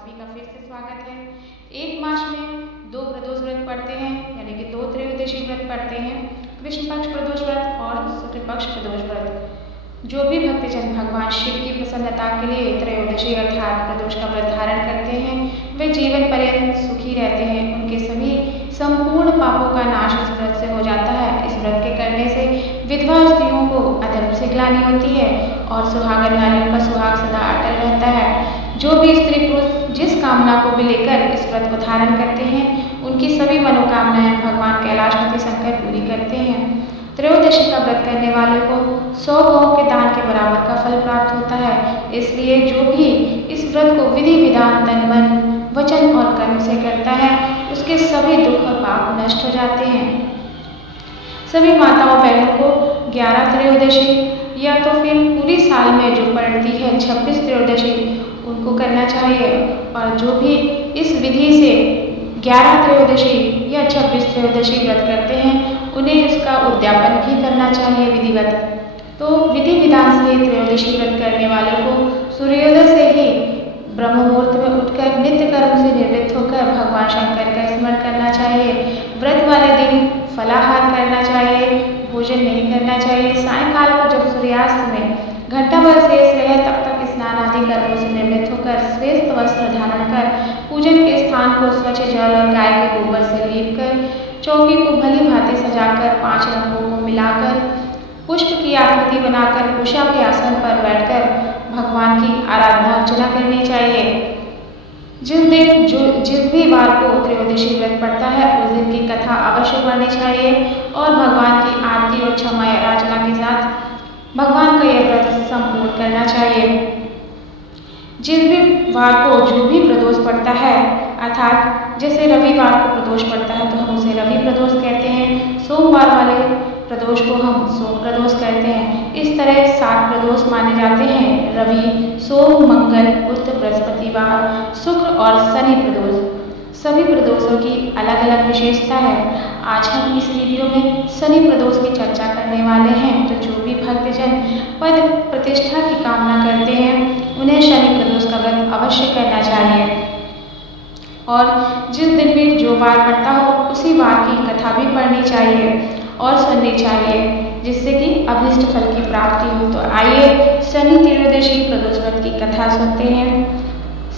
सभी का फिर से स्वागत है। एक मास में दो प्रदोष व्रत पढ़ते हैं, यानी कि दो त्रयोदशी व्रत पढ़ते हैं, कृष्ण पक्ष प्रदोष व्रत और शुक्ल पक्ष प्रदोष व्रत। जो भी भक्तजन भगवान शिव की प्रसन्नता के लिए त्रयोदशी अर्थात प्रदोष का व्रत धारण करते हैं, वे जीवन पर्यंत सुखी रहते हैं। उनके सभी संपूर्ण पापों का नाश इस व्रत से हो जाता है। इस व्रत के करने से विधवा स्त्रियों को अधर्म से ग्लानि होती है और सुहागन नारियों का सुहाग सदा अटल रहता है। जो भी स्त्री पुरुष जिस कामना को भी लेकर इस व्रत को धारण करते हैं, उनकी सभी मनोकामनाएं भगवान कैलाशपति शंकर पूरी करते हैं। त्रयोदशी का व्रत करने वाले को 100 गौ के दान के बराबर का फल प्राप्त होता है। इसलिए जो भी इस व्रत को विधि विधान तन मन वचन और कर्म से करता है, उसके सभी दुख और पाप नष्ट हो जाते हैं। सभी माताओं बहनों को 11 त्रयोदशी या तो फिर पूरी साल में जो पड़ती है 26 त्रयोदशी उनको करना चाहिए। और जो भी इस विधि से 11 त्रयोदशी या 26 त्रयोदशी व्रत करते हैं, उन्हें इसका उद्यापन भी करना चाहिए विधिवत। तो विधि विधान से त्रयोदशी व्रत करने वालों को सूर्योदय से ही ब्रह्म मुहूर्त में उठकर नित्य कर्म से निवृत्त होकर भगवान शंकर का स्मरण करना चाहिए। व्रत वाले दिन फलाहार करना चाहिए, भोजन नहीं करना चाहिए। सायंकाल को जब सूर्यास्त में घंटा भर शेष रहे तब तक स्नान आदि कर्मों से निवृत्त होकर श्वेत वस्त्र धारण कर पूजन के स्थान को स्वच्छ जल और गाय के गोबर से लीप कर चौकी को भली भांति सजाकर 5 रंगों को मिलाकर पुष्प की आकृति बनाकर कुशा के आसन पर बैठकर भगवान की आराधना अर्चना करनी चाहिए। जिस भी वार को त्रयोदशी व्रत पड़ता है, उस दिन की कथा अवश्य पढ़नी चाहिए और भगवान की आरती और क्षमा याचना के साथ भगवान का यह व्रत संपूर्ण करना चाहिए। जिस भी वार को जो भी प्रदोष पड़ता है, अर्थात जैसे रविवार को प्रदोष पड़ता है तो हम उसे रवि प्रदोष कहते हैं। सोमवार वाले प्रदोष को हम सोम प्रदोष कहते हैं। इस तरह 7 प्रदोष माने जाते हैं: रवि, सोम, मंगल, बुध, बृहस्पतिवार, शुक्र और शनि प्रदोष। सभी प्रदोषों की अलग अलग विशेषता है। आज हम इस वीडियो में शनि प्रदोष की चर्चा करने वाले हैं। तो जो भी भक्तजन पद प्रतिष्ठा की कामना करते हैं, उन्हें शनि प्रदोष का व्रत अवश्य करना चाहिए। और जिस दिन भी जो वार पड़ता हो, उसी वार की कथा भी पढ़नी चाहिए और सुननी चाहिए, जिससे कि अभिष्ट फल की प्राप्ति हो। तो आइए शनि त्रयोदशी प्रदोष व्रत की कथा सुनते हैं।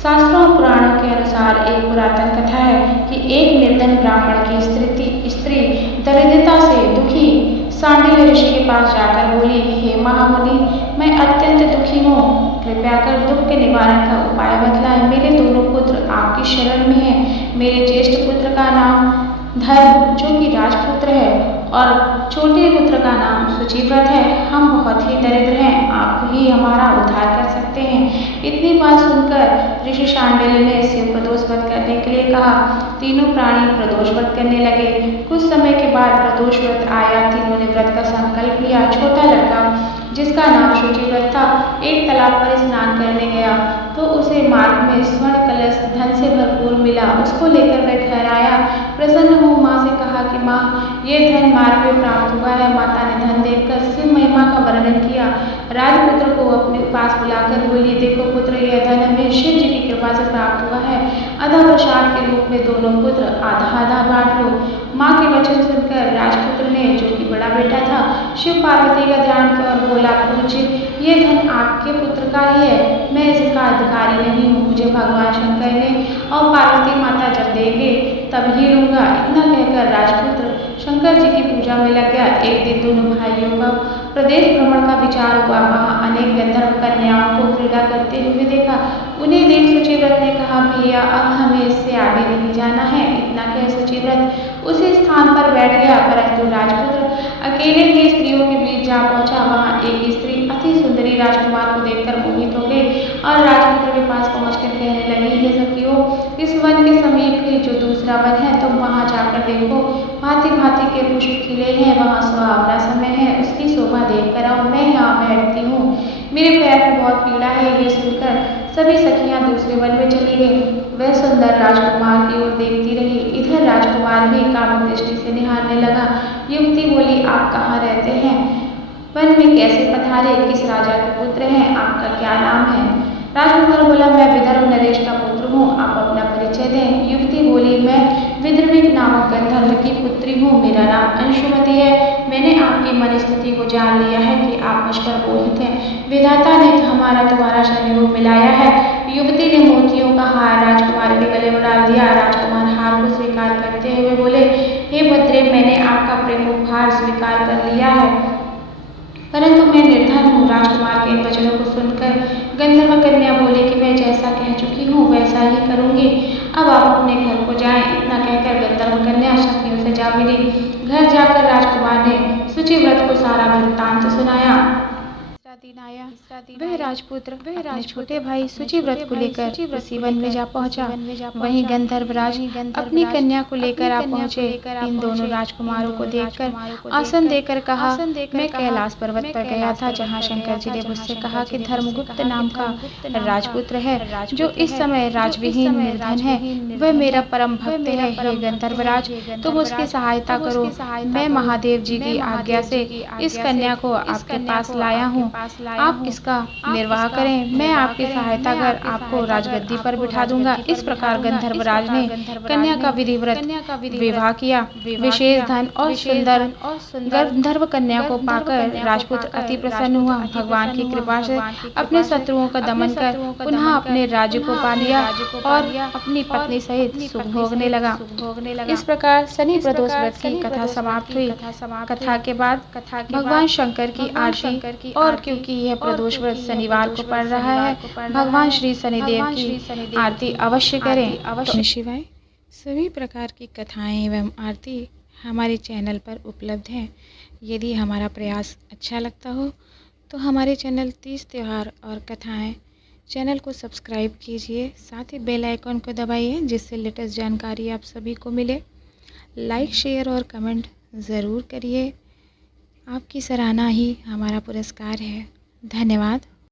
शास्त्रों पुराणों के अनुसार एक पुरातन कथा है कि एक निर्धन ब्राह्मण की स्त्री दरिद्रता से दुखी सांडिल्य ऋषि के पास जाकर बोली, हे महामुनि, मैं अत्यंत दुखी हूँ, कृपया कर दुख के निवारण का उपाय बतलाएं। मेरे दोनों पुत्र आपकी शरण में हैं। मेरे ज्येष्ठ पुत्र का नाम धर्म, जो कि राजपुत्र है, और छोटे पुत्र का नाम शुचिव्रत है। हम बहुत ही दरिद्र हैं, आप ही हमारा उद्धार कर सकते हैं। इतनी बात सुनकर ऋषि शांडिल्य ने शिव प्रदोष व्रत करने के लिए कहा। तीनों प्राणी प्रदोष व्रत करने लगे। कुछ समय के बाद प्रदोष व्रत आया। तीनों ने व्रत का संकल्प लिया। छोटा लड़का, जिसका नाम शुचिव्रत था, एक तालाब पर स्नान करने गया तो उसे मार्ग में स्वर्ण कलश धन से भरपूर मिला। उसको लेकर वह घर आया। प्रसन्न हो माँ से कहा कि माँ, ये धन मार्ग में प्राप्त हुआ है। माता ने धन देखकर शिव महिमा का वर्णन किया। राजपुत्र को अपने पास बुलाकर बोली, देखो पुत्र, यह धन हमें शिव जी की कृपा से प्राप्त हुआ है। आधा प्रसाद के रूप में दोनों पुत्र आधा आधा बांट लो। माँ के वचन सुनकर राजपुत्र ने, जो कि बड़ा बेटा था, शिव पार्वती का ध्यान किया और बोला, पूज्य, ये धन आपके पुत्र का ही है, मैं इसका अधिकारी नहीं हूँ। मुझे भगवान शंकर ने और पार्वती माता जब देंगे तब ही लूंगा। इतना कहकर राजपुत्र शंकर जी की पूजा में लग गया। एक दिन दोनों भाइयों का प्रदेश भ्रमण का विचार हुआ। वहाँ अनेक गंधर्व कन्याओं को क्रीड़ा करते हुए देखा। उन्हें देख शुचिव्रत ने कहा, भैया, अब हमें इससे आगे नहीं जाना है। इतना कह शुचिव्रत उसी स्थान पर बैठ गया, परंतु राजपुत्र अकेले ही स्त्रियों के बीच जा पहुंचा। वहाँ एक स्त्री अति सुंदरी राजकुमार को देखकर मोहित हो गई और राजपुत्र के पास पहुंचकर कहने लगी, हे सखियों, इस वन के समीप ही जो दूसरा वन है, तुम वहाँ जाकर देखो। भांति भांति के पुष्प खिले हैं, वहाँ सुहावना समय है, उसकी शोभा देख कर आओ। मैं यहाँ बैठती हूँ, मेरे पैर में बहुत पीड़ा है। ये सुनकर सभी सखियां दूसरे वन में चली गई। वह सुंदर राजकुमार की ओर देखती रही। इधर राजकुमार भी काम दृष्टि से निहारने लगा। युवती बोली, आप कहाँ रहते हैं? वन में कैसे पधारे? किस राजा के पुत्र हैं? आपका क्या नाम है? राजकुमार बोला, मैं विदर्भ नरेश का पुत्र हूँ, आप अपना परिचय दें। युवती बोली, मैं विद्रविक नामक गंधर्व की पुत्री हूँ, मेरा नाम अंशुमति है। मैंने आपकी मन स्थिति को जान लिया है कि आप मुझ पर मोहित हैं। विधाता ने हमारा तुम्हारा शरीर मिलाया है। युवती ने मोतियों का हार राजकुमार के गले में डाल दिया। राजकुमार हार को स्वीकार करते हुए बोले, हे भद्रे, मैंने आपका प्रेम उपहार स्वीकार कर लिया है, परंतु मैं निर्धन हूँ। राजकुमार के इन वचनों को सुनकर गंधर्व कन्या बोली कि मैं जैसा कह चुकी हूँ वैसा ही करूँगी, अब आप अपने घर को जाएं। इतना कहकर गंधर्व कन्या सखियों से जा मिली। घर जाकर राजकुमार ने शुचिव्रत को सारा वृत्तांत सुनाया। दिन आया, वह राजपुत्र अपने छोटे भाई शुचिव्रत को लेकर उसी वन में जा पहुंचा। वहीं गंधर्वराज अपनी कन्या को लेकर आ पहुंचे। इन दोनों राजकुमारों को देखकर आसन देकर कहा, मैं कैलाश पर्वत पर गया था, जहां शंकर जी ने मुझसे कहा कि धर्मगुप्त नाम का राजपुत्र है जो इस समय राजविहीन निर्धन है, वह मेरा परम भक्त है। हे गंधर्वराज, तुम उसकी सहायता करो। मैं महादेव जी की आज्ञा से इस कन्या को आपके पास लाया हूँ, आप इसका निर्वाह करें। मैं आपकी सहायता कर आपको राजगद्दी पर बिठा दूंगा। इस प्रकार गंधर्वराज ने कन्या का विधिवत विवाह किया। विशेष धन और सुंदर गंधर्व कन्या को पाकर राजपुत्र अति प्रसन्न हुआ। भगवान की कृपा से अपने शत्रुओं का दमन कर पुनः अपने राज्य को पा लिया और अपनी पत्नी सहित सुख भोगने लगा। इस प्रकार शनि प्रदोष व्रत की कथा समाप्त हुई। कथा के बाद भगवान शंकर की आरती, और क्योंकि यह प्रदोष व्रत शनिवार को पड़ रहा है, भगवान श्री शनिदेव की आरती अवश्य करें। शिवाय सभी प्रकार की कथाएं एवं आरती हमारे चैनल पर उपलब्ध हैं। यदि हमारा प्रयास अच्छा लगता हो तो हमारे चैनल तीज त्योहार और कथाएं चैनल को सब्सक्राइब कीजिए, साथ ही बेल आइकन को दबाइए जिससे लेटेस्ट जानकारी आप सभी को मिले। लाइक, शेयर और कमेंट ज़रूर करिए। आपकी सराहना ही हमारा पुरस्कार है। धन्यवाद।